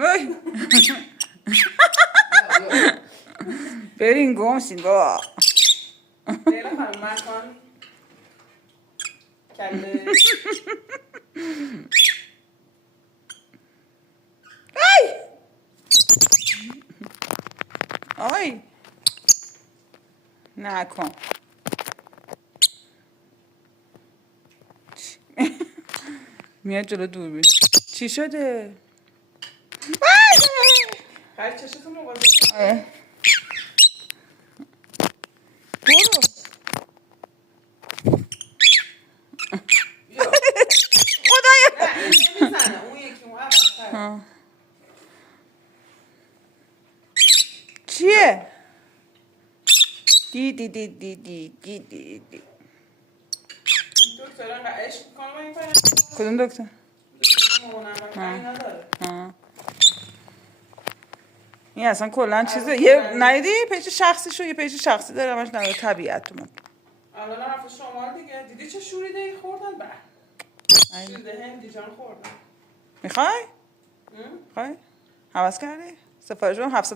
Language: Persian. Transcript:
وای. برین گمشین بابا. لیلا خانم مکان کله آی نکن. میاد جلو دوربین. چی شده؟ هر چشتون مواظب برو. بیا. خدایا. نه این نمیزنه اون یکی اون عوض‌تره. آه. چیه؟ دی دی دی دی دی دی دی دی. دکتر انقدر عشق میکنه با این فرق کدوم دکتر؟ مامانم کاری نداره. این اصلا کلا چیزه. یه ندیدی پیج شخصیشو، یه پیج شخصی داره همش نگاه طبیعت تو من. الان رفت شمال دیگه دیدی چه شوریده ای خوردن به شوریده هندی جان خوردن میخوای؟ میخوای؟ حوض کردی؟ سفارش بدم 700